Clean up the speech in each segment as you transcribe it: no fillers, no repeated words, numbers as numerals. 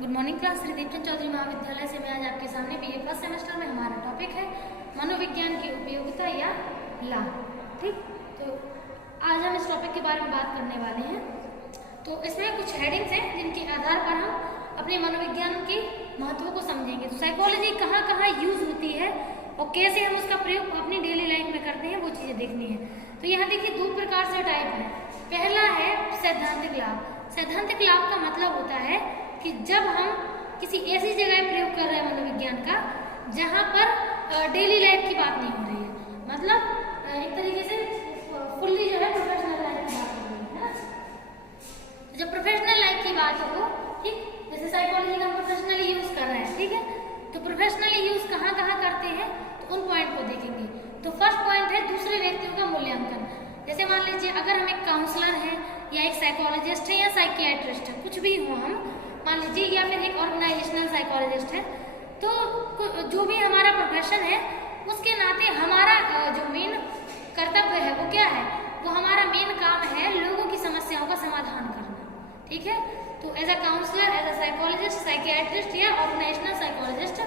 Good morning class. Shri Deepchand Chaudhary महाविद्यालय से मैं आज आपके सामने बीए फर्स्ट सेमेस्टर में हमारा टॉपिक है मनोविज्ञान की उपयोगिता या लाभ। ठीक, तो आज हम इस टॉपिक के बारे में बात करने वाले हैं। तो इसमें कुछ हेडिंग्स हैं जिनके आधार पर हम अपने मनोविज्ञान के महत्व को समझेंगे। तो साइकोलॉजी कहाँ कहाँ यूज होती है और कैसे हम उसका प्रयोग अपनी डेली लाइफ में करते हैं, वो चीज़ें देखनी है। तो यहाँ देखिए दो प्रकार से टाइप है। पहला है सैद्धांतिक लाभ। सैद्धांतिक लाभ का मतलब होता है कि जब हम किसी ऐसी जगह प्रयोग कर रहे हैं मनोविज्ञान का जहाँ पर डेली लाइफ की बात नहीं हो रही है, मतलब एक तरीके से फुल्ली जो है प्रोफेशनल लाइफ की बात हो रही है ना। जब प्रोफेशनल लाइफ की बात हो, ठीक, जैसे साइकोलॉजी का हम प्रोफेशनली यूज कर रहे हैं, ठीक है, तो प्रोफेशनली यूज कहाँ कहाँ करते हैं तो उन पॉइंट को देखेंगे। तो फर्स्ट पॉइंट है दूसरे व्यक्तियों का मूल्यांकन। जैसे मान लीजिए अगर हम एक काउंसलर हैं या एक साइकोलॉजिस्ट है या साइकियाट्रिस्ट है, कुछ भी हो हम मान लीजिए, या फिर एक ऑर्गेनाइजेशनल साइकोलॉजिस्ट है, तो जो भी हमारा प्रोफेशन है उसके नाते हमारा जो मेन कर्तव्य है वो क्या है, वो हमारा मेन काम है लोगों की समस्याओं का समाधान करना। ठीक है, तो as a counsellor, as a psychologist, psychiatrist या ऑर्गेनाइजेशनल साइकोलॉजिस्ट,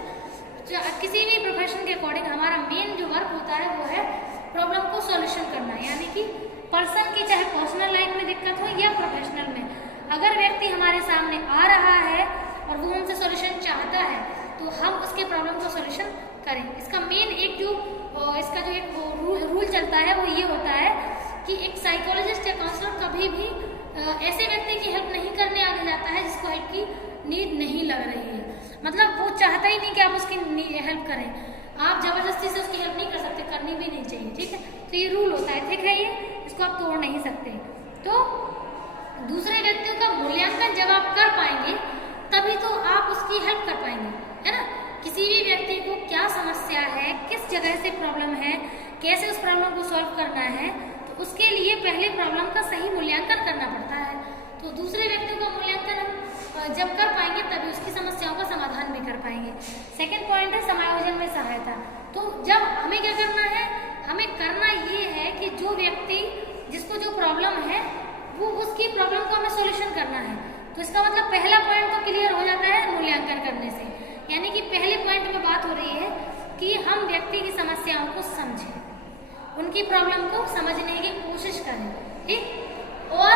किसी भी प्रोफेशन के अकॉर्डिंग हमारा मेन जो वर्क होता है वो है प्रॉब्लम को सॉल्यूशन करना। यानी कि पर्सन की चाहे पर्सनल लाइफ में दिक्कत हो या प्रोफेशनल में, अगर व्यक्ति हमारे सामने आ रहा है और वो हमसे सॉल्यूशन चाहता है तो हम उसके प्रॉब्लम का सॉल्यूशन करें। इसका मेन एक जो इसका जो एक रूल चलता है वो ये होता है कि एक साइकोलॉजिस्ट या काउंसलर कभी भी ऐसे व्यक्ति की हेल्प नहीं करने आगे जाता है जिसको हेल्प की नीड नहीं लग रही है। मतलब वो चाहता ही नहीं कि आप उसकी हेल्प करें, आप जबरदस्ती से उसकी हेल्प नहीं कर सकते, करनी भी नहीं चाहिए। ठीक है, तो ये रूल होता है, ठीक है, ये इसको आप तोड़ नहीं सकते। तो दूसरे व्यक्तियों का मूल्यांकन जब आप कर पाएंगे तभी तो आप उसकी हेल्प कर पाएंगे, है ना। किसी भी व्यक्ति को क्या समस्या है, किस जगह से प्रॉब्लम है, कैसे उस प्रॉब्लम को सॉल्व करना है, तो उसके लिए पहले प्रॉब्लम का सही मूल्यांकन करना पड़ता है। तो दूसरे व्यक्तियों का मूल्यांकन हम जब कर पाएंगे तभी उसकी समस्याओं का समाधान भी कर पाएंगे। सेकेंड पॉइंट है समायोजन में सहायता। तो जब हमें क्या करना है, हमें करना ये है कि जो व्यक्ति जिसको जो प्रॉब्लम है वो उसकी प्रॉब्लम को हमें सॉल्यूशन करना है। तो इसका मतलब पहला पॉइंट तो क्लियर हो जाता है मूल्यांकन करने से। यानी कि पहले पॉइंट में बात हो रही है कि हम व्यक्ति की समस्याओं को समझें, उनकी प्रॉब्लम को समझने की कोशिश करें। ठीक, और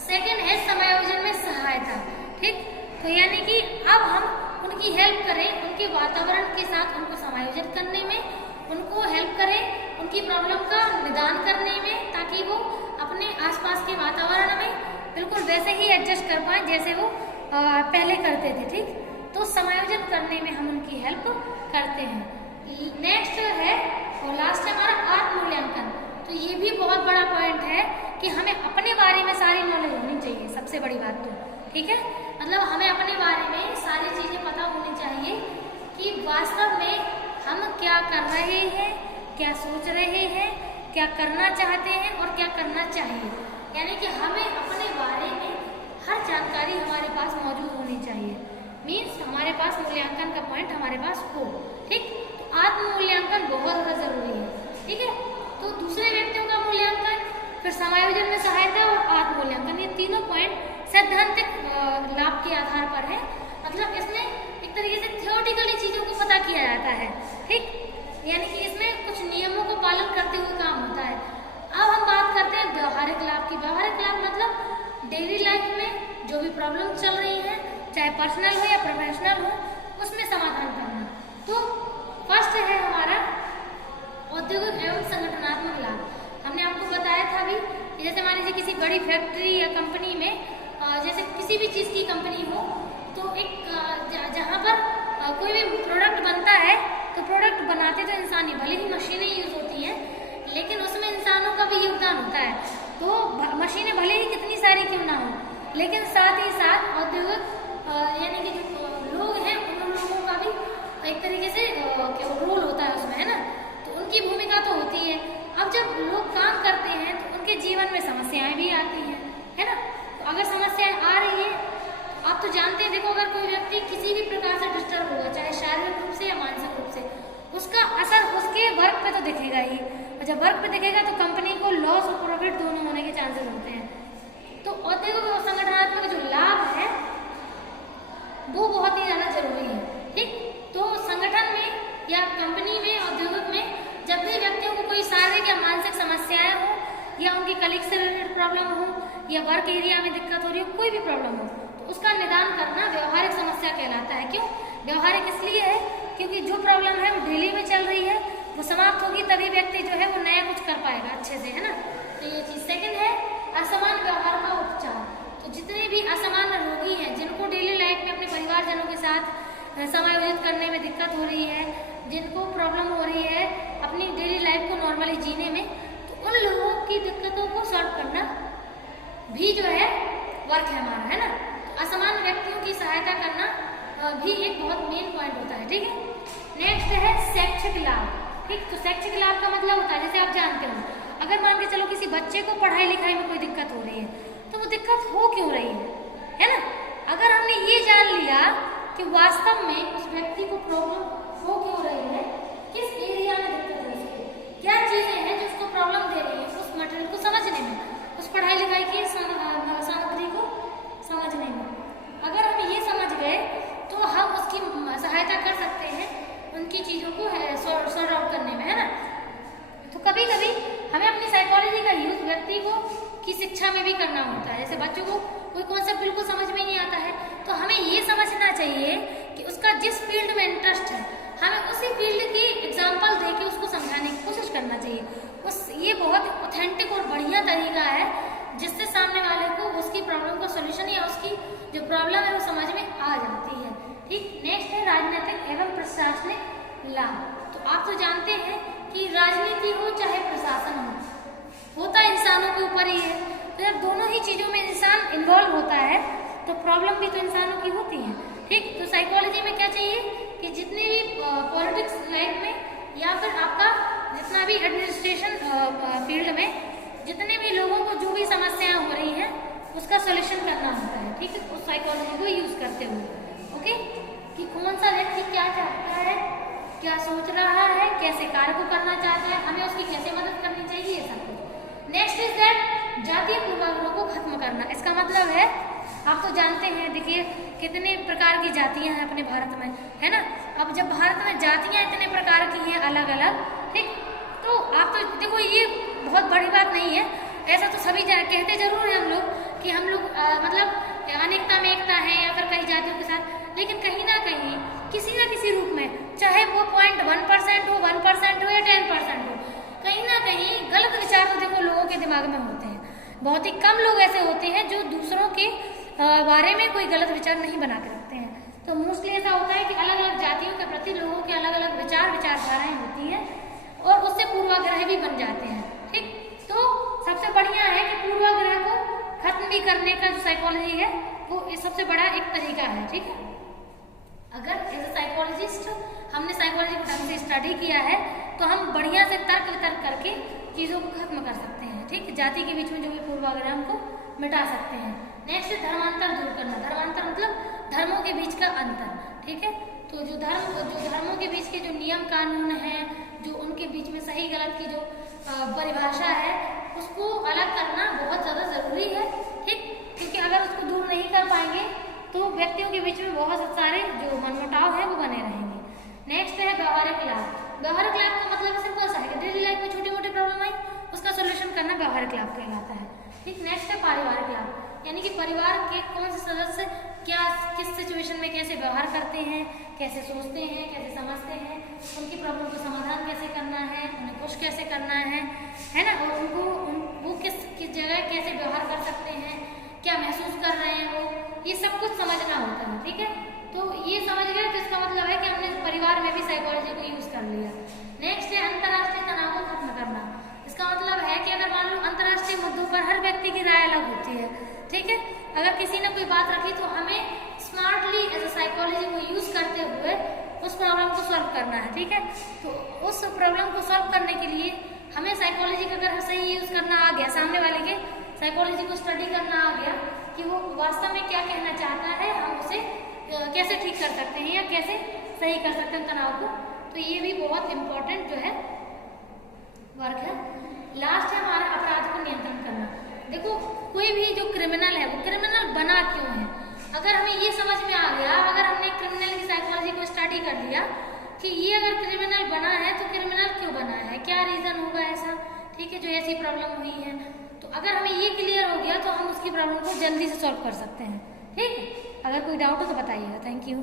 सेकंड है समायोजन में सहायता। ठीक, तो यानी कि अब हम उनकी हेल्प करें, उनके वातावरण के साथ उनको समायोजित करने में, उनको हेल्प करें उनकी प्रॉब्लम का निदान करने में, ताकि वो अपने आसपास के वातावरण में बिल्कुल वैसे ही एडजस्ट कर पाए जैसे वो पहले करते थे। ठीक, तो समायोजन करने में हम उनकी हेल्प करते हैं। नेक्स्ट है और लास्ट है हमारा आत्म मूल्यांकन। तो ये भी बहुत बड़ा पॉइंट है कि हमें अपने बारे में सारी नॉलेज होनी चाहिए, सबसे बड़ी बात तो। ठीक है, मतलब हमें अपने बारे में सारी चीजें पता होनी चाहिए कि वास्तव में हम क्या कर रहे हैं, क्या सोच रहे हैं, क्या करना चाहते हैं और क्या करना चाहिए। यानी कि हमें अपने बारे में हर जानकारी हमारे पास मौजूद होनी चाहिए। मीन्स हमारे पास मूल्यांकन का पॉइंट हमारे पास हो। ठीक, तो आत्म मूल्यांकन बहुत ज़्यादा जरूरी है। ठीक है, तो दूसरे व्यक्तियों का मूल्यांकन, फिर समायोजन में सहायता और आत्म मूल्यांकन, ये तीनों पॉइंट सैद्धांतिक लाभ के आधार पर है। मतलब इसमें एक तरीके से थियोरेटिकली चीज़ों को पता किया जाता है। ठीक, यानी कि इसमें कुछ नियमों को पालन करते हुए काम होता है। अब हम बात करते हैं व्यवहारिक लाभ की। व्यवहारिक लाभ मतलब डेली लाइफ में जो भी प्रॉब्लम चल रही है, चाहे पर्सनल हो या प्रोफेशनल हो, उसमें समाधान करना। तो फर्स्ट है हमारा औद्योगिक एवं संगठनात्मक लाभ। हमने आपको बताया था अभी, जैसे मान लीजिए किसी बड़ी फैक्ट्री या कंपनी में, जैसे किसी भी चीज़ की कंपनी हो, तो एक जहाँ पर कोई भी प्रोडक्ट बनता है तो प्रोडक्ट बनाते तो इंसान ही, भले ही मशीनें यूज होती हैं लेकिन उसमें इंसानों का भी योगदान होता है। तो मशीनें भले ही कितनी सारी क्यों ना हो, लेकिन साथ ही साथ औद्योगिक यानी कि जो लोग हैं उन लोगों का भी एक तरीके से रोल होता है उसमें, है ना। तो उनकी भूमिका तो होती है। अब जब लोग काम करते हैं तो उनके जीवन में समस्याएं भी आती हैं, है ना। तो अगर समस्याएं आ रही है तो आप तो जानते हैं, देखो अगर कोई व्यक्ति किसी भी प्रकार से डिस्टर्ब होगा, चाहे शारीरिक रूप से या मानसिक रूप से, उसका असर उसके वर्क पे तो दिखेगा ही। और जब वर्क पे दिखेगा तो कंपनी को लॉस और प्रॉफिट दोनों होने के चांसेस होते हैं। तो औद्योगिक और संगठनात्मक जो लाभ है वो बहुत ही ज़्यादा जरूरी है। ठीक, तो संगठन में या कंपनी में, औद्योगिक में जब भी व्यक्तियों को कोई शारीरिक या मानसिक समस्याएं हो, या उनकी कलीग से रिलेटेड प्रॉब्लम हो, या वर्क एरिया में दिक्कत हो रही हो, कोई भी प्रॉब्लम हो, तो उसका निदान करना व्यवहारिक समस्या कहलाता है। क्यों व्यवहारिक? इसलिए है क्योंकि जो प्रॉब्लम है वो डेली में चल रही है, वो समाप्त होगी तभी व्यक्ति जो है वो नया कुछ कर पाएगा अच्छे से, है ना। तो ये चीज। सेकंड है असमान व्यवहार का उपचार। तो जितने भी असमान रोगी हैं, जिनको डेली लाइफ में अपने परिवारजनों के साथ समायोजित करने में दिक्कत हो रही है, जिनको प्रॉब्लम हो रही है अपनी डेली लाइफ को नॉर्मली जीने में, तो उन लोगों की दिक्कतों को सॉल्व करना भी जो है वर्क है हमारा, है ना। तो असमान व्यक्तियों की सहायता करना भी एक बहुत मेन पॉइंट होता है। ठीक है, नेक्स्ट है शैक्षिक लाभ। ठीक, तो शैक्षिक लाभ का मतलब होता है, जैसे आप जानते हो, अगर मान के चलो किसी बच्चे को पढ़ाई लिखाई में कोई दिक्कत हो रही है, तो वो दिक्कत हो क्यों रही है ना। अगर हमने ये जान लिया कि वास्तव में उस व्यक्ति को प्रॉब्लम हो क्यों रही है, किस एरिया में दिक्कत है उसको, क्या चीजें हैं जो उसको प्रॉब्लम दे रही है, उस मटेरियल को समझने में, उस पढ़ाई लिखाई की सामग्री को समझने में, अगर हम ये समझ गए तो हम उसकी सहायता कर सकते हैं उनकी चीजों को सॉर्ट आउट करने में, है ना। तो कभी कभी हमें अपनी साइकोलॉजी का यूज व्यक्ति को की शिक्षा में भी करना होता है। जैसे बच्चों को कोई कॉन्सेप्ट बिल्कुल समझ में नहीं आता है, तो हमें ये समझना चाहिए कि उसका जिस फील्ड में इंटरेस्ट है, हमें उसी फील्ड की एग्जाम्पल दे के उसको समझाने की कोशिश करना चाहिए। ये बहुत ऑथेंटिक और बढ़िया तरीका है जिससे सामने वाले को उसकी प्रॉब्लम का सोल्यूशन या उसकी जो प्रॉब्लम है वो समझ में आ जाती है। ठीक, नेक्स्ट है राजनीतिक एवं प्रशासनिक लाभ। तो आप तो जानते हैं कि राजनीति हो चाहे प्रशासन हो, होता इंसानों के ऊपर ही है। तो जब दोनों ही चीजों में इंसान इन्वॉल्व होता है तो प्रॉब्लम भी तो इंसानों की होती है। ठीक, तो साइकोलॉजी में क्या चाहिए कि जितने भी पॉलिटिक्स लाइफ में या फिर आपका जितना भी एडमिनिस्ट्रेशन फील्ड में जितने भी लोगों को जो भी समस्याएं हो रही हैं उसका सोल्यूशन करना होता है। ठीक है, उस साइकोलॉजी को यूज करते हुए, ओके, कि कौन सा व्यक्ति क्या चाहता है, क्या सोच रहा है, कैसे कार्य को करना चाहता है, हमें उसकी कैसे मदद करनी चाहिए, ये सब कुछ। नेक्स्ट इज दैट जातीय पूर्वाग्रहों को खत्म करना। इसका मतलब है, आप तो जानते हैं, देखिए कितने प्रकार की जातियां हैं अपने भारत में, है ना। अब जब भारत में जातियां इतने प्रकार की हैं अलग अलग, ठीक, तो आप तो देखो ये बहुत बड़ी बात नहीं है, ऐसा तो सभी कहते जरूर है हम लोग कि हम लोग मतलब अनेकता में एकता है या फिर कई जातियों के साथ, लेकिन कहीं ना कहीं किसी न किसी रूप में, चाहे वो 0.1% हो, 1% हो या 10% हो, कहीं ना कहीं गलत विचार तो देखो लोगों के दिमाग में होते हैं। बहुत ही कम लोग ऐसे होते हैं जो दूसरों के बारे में कोई गलत विचार नहीं बना के रखते हैं। तो मोस्टली ऐसा होता है कि अलग अलग जातियों के प्रति लोगों के अलग अलग विचारधाराएं होती हैं और उससे पूर्वाग्रह भी बन जाते हैं। ठीक, तो सबसे बढ़िया है कि पूर्वाग्रह को खत्म भी करने का जो साइकोलॉजी है वो सबसे बड़ा एक तरीका है। ठीक है, अगर एज ए साइकोलॉजिस्ट हमने साइकोलॉजी को ढंग से स्टडी किया है तो हम बढ़िया से तर्क वितर्क करके चीज़ों को खत्म कर सकते हैं। ठीक, जाति के बीच में जो भी पूर्वाग्रह हमको मिटा सकते हैं। नेक्स्ट है धर्मांतर दूर करना। धर्मांतर मतलब धर्मों के बीच का अंतर। ठीक है, तो जो धर्मों के बीच के जो नियम कानून हैं, जो उनके बीच में सही गलत की जो परिभाषा है उसको अलग करना बहुत ज़्यादा ज़रूरी है। ठीक, क्योंकि अगर उसको दूर नहीं कर पाएंगे तो व्यक्तियों के बीच में बहुत सारे जो मनमुटाव है वो बने रहेंगे। नेक्स्ट है व्यवहारिक लाभ। व्यवहारिक लाभ का मतलब सिंपल सा है कि डेली लाइफ में छोटी मोटी प्रॉब्लम आई उसका सोल्यूशन करना व्यवहारिक लाभ कहलाता है। ठीक, नेक्स्ट है पारिवारिक लाभ, यानी कि परिवार के कौन से सदस्य क्या किस सिचुएशन में कैसे व्यवहार करते हैं, कैसे सोचते हैं, कैसे समझते हैं, उनकी प्रॉब्लम का समाधान कैसे करना है, उन्हें खुश कैसे करना है ना, और वो किस जगह कैसे व्यवहार कर सकते हैं, क्या महसूस कर रहे हैं वो, ये सब कुछ समझना होता है। ठीक है, तो ये समझ गए तो इसका मतलब है कि हमने परिवार में भी साइकोलॉजी को यूज कर लिया। नेक्स्ट है अंतर्राष्ट्रीय तनाव को खत्म करना। इसका मतलब है कि अगर मान लो अंतर्राष्ट्रीय मुद्दों पर हर व्यक्ति की राय अलग होती है, ठीक है, अगर किसी ने कोई बात रखी तो हमें स्मार्टली एज ए साइकोलॉजी को यूज करते हुए उस प्रॉब्लम को सॉल्व करना है। ठीक है, तो उस प्रॉब्लम को सॉल्व करने के लिए हमें साइकोलॉजी का अगर सही यूज करना आ गया, सामने वाले के साइकोलॉजी को स्टडी करना आ गया कि वो वास्तव में क्या कहना चाहता है, हम उसे कैसे ठीक कर सकते हैं या कैसे सही कर सकते हैं तनाव को, तो ये भी बहुत इम्पोर्टेंट जो है वर्क है। लास्ट है हमारा अपराध को नियंत्रण करना। देखो कोई भी जो क्रिमिनल है वो क्रिमिनल बना क्यों है, अगर हमें ये समझ में आ गया, अगर गया कि ये अगर क्रिमिनल बना है तो क्रिमिनल क्यों बना है, क्या रीज़न होगा ऐसा, ठीक है, जो ऐसी प्रॉब्लम हुई है। तो अगर हमें ये क्लियर हो गया तो हम उसकी प्रॉब्लम को जल्दी से सॉल्व कर सकते हैं। ठीक है, अगर कोई डाउट हो तो बताइएगा। Thank you.